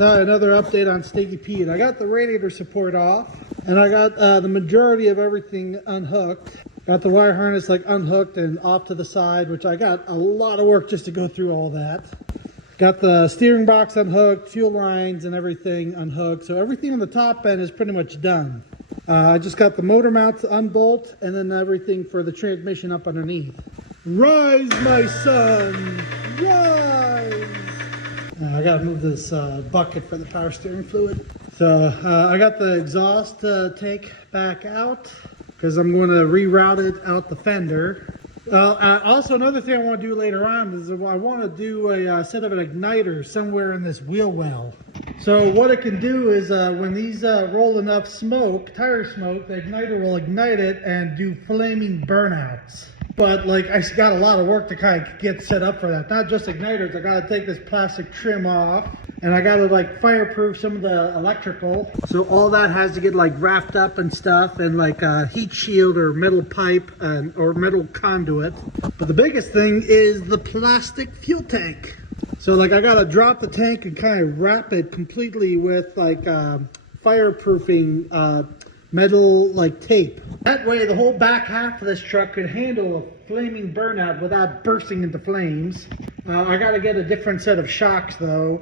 So another update on Stinky Pete. I got the radiator support off, and I got the majority of everything unhooked. Got the wire harness like unhooked and off to the side, which I got a lot of work just to go through all that. Got the steering box unhooked, fuel lines and everything unhooked. So everything on the top end is pretty much done. I just got the motor mounts unbolt and then everything for the transmission up underneath. Rise, my son, rise! I gotta move this bucket for the power steering fluid. So I got the exhaust tank back out because I'm going to reroute it out the fender. Also, another thing I want to do later on is I want to do a set of an igniter somewhere in this wheel well. So what it can do is when these roll enough smoke, tire smoke, the igniter will ignite it and do flaming burnouts. But like I got a lot of work to kind of get set up for that. Not just igniters, I got to take this plastic trim off and I got to like fireproof some of the electrical. So all that has to get like wrapped up and stuff and like a heat shield or metal pipe or metal conduit. But the biggest thing is the plastic fuel tank. So like I got to drop the tank and kind of wrap it completely with like fireproofing metal like tape. That way the whole back half of this truck could handle a flaming burnout without bursting into flames. I got to get a different set of shocks though.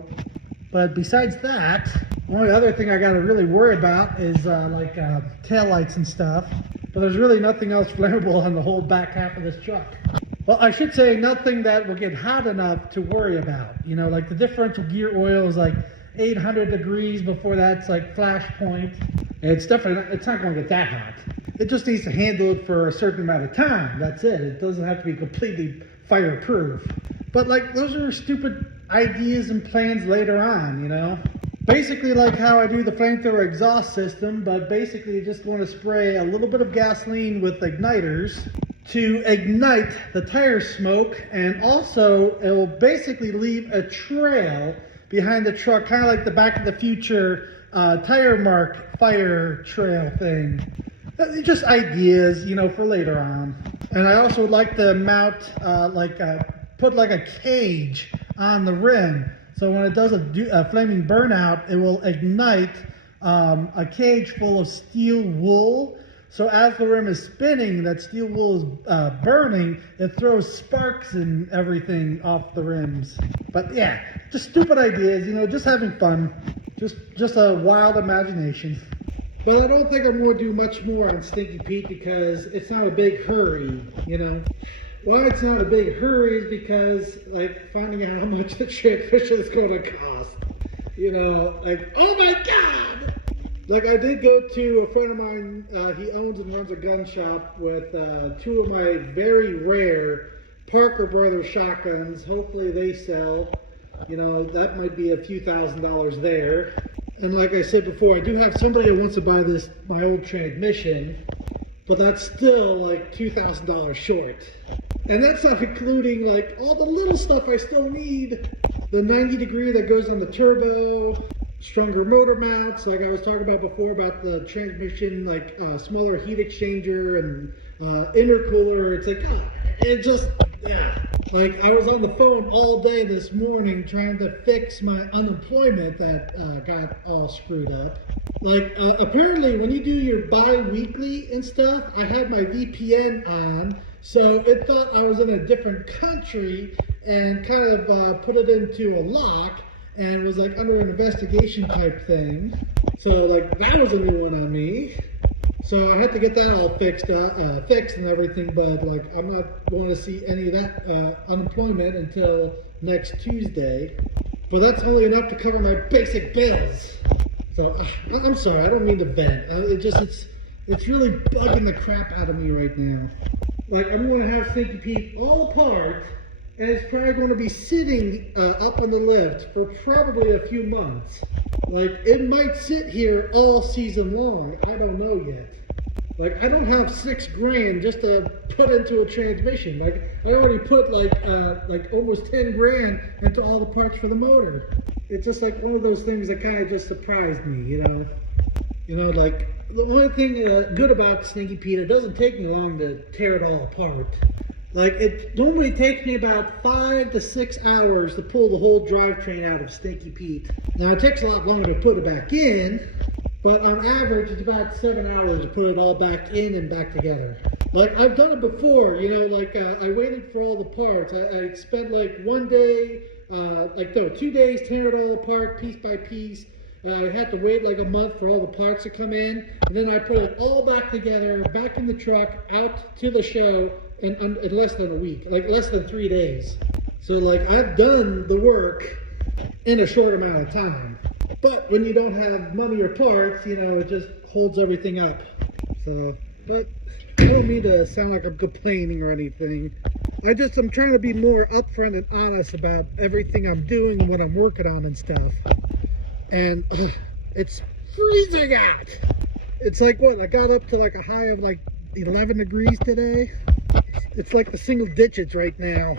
But besides that, the only other thing I got to really worry about is like taillights and stuff. But there's really nothing else flammable on the whole back half of this truck. Well, I should say nothing that will get hot enough to worry about. You know, like the differential gear oil is like 800 degrees before that's like flash point. It's not going to get that hot. It just needs to handle it for a certain amount of time. That's it. It doesn't have to be completely fireproof. But like those are stupid ideas and plans later on, you know. Basically like how I do the flamethrower exhaust system, but basically you just want to spray a little bit of gasoline with igniters to ignite the tire smoke, and also it will basically leave a trail behind the truck, kind of like the Back to the Future tire mark fire trail thing. Just ideas, you know, for later on. And I also would like to mount put like a cage on the rim, so when it does a flaming burnout, it will ignite a cage full of steel wool. So as the rim is spinning, that steel wool is burning, it throws sparks and everything off the rims. But yeah, just stupid ideas, you know, just having fun. Just a wild imagination. But I don't think I'm going to do much more on Stinky Pete because it's not a big hurry, you know. Why it's not a big hurry is because, like, finding out how much the transmission is going to cost. You know, like, oh my God! Like, I did go to a friend of mine, he owns and runs a gun shop with two of my very rare Parker Brothers shotguns. Hopefully they sell. You know, that might be a few $1,000s there. And like I said before, I do have somebody who wants to buy my old transmission, but that's still like $2,000 short. And that's not including like all the little stuff I still need. The 90 degree that goes on the turbo, stronger motor mounts, like I was talking about before about the transmission, like smaller heat exchanger and intercooler. It's like, it just, yeah. Like I was on the phone all day this morning trying to fix my unemployment that got all screwed up. Like apparently when you do your bi-weekly and stuff, I had my VPN on, so it thought I was in a different country and kind of put it into a lock and was like under an investigation type thing. So like that was a new one on me. So I had to get that all fixed and everything, but like I'm not going to see any of that unemployment until next Tuesday. But that's only enough to cover my basic bills. So I'm sorry, I don't mean to vent. It's really bugging the crap out of me right now. Like I'm going to have Stinky Pete all apart, and it's probably going to be sitting up on the lift for probably a few months. Like it might sit here all season long. I don't know yet. Like I don't have $6 grand just to put into a transmission. Like I already put like almost 10 grand into all the parts for the motor. It's just like one of those things that kind of just surprised me, you know. You know, like the only thing good about Stinky Pete, it doesn't take me long to tear it all apart. Like, it normally takes me about 5 to 6 hours to pull the whole drivetrain out of Stinky Pete. Now, it takes a lot longer to put it back in, but on average, it's about 7 hours to put it all back in and back together. Like, I've done it before, you know, like, I waited for all the parts. I spent, like, 1 day, 2 days tearing it all apart, piece by piece. I had to wait like a month for all the parts to come in, and then I put it all back together, back in the truck, out to the show in less than a week, like less than 3 days. So like, I've done the work in a short amount of time. But when you don't have money or parts, you know, it just holds everything up. So, but I don't mean to sound like I'm complaining or anything. I'm trying to be more upfront and honest about everything I'm doing and what I'm working on and stuff. And it's freezing out. It's like, what, I got up to like a high of like 11 degrees today. It's like the single digits right now.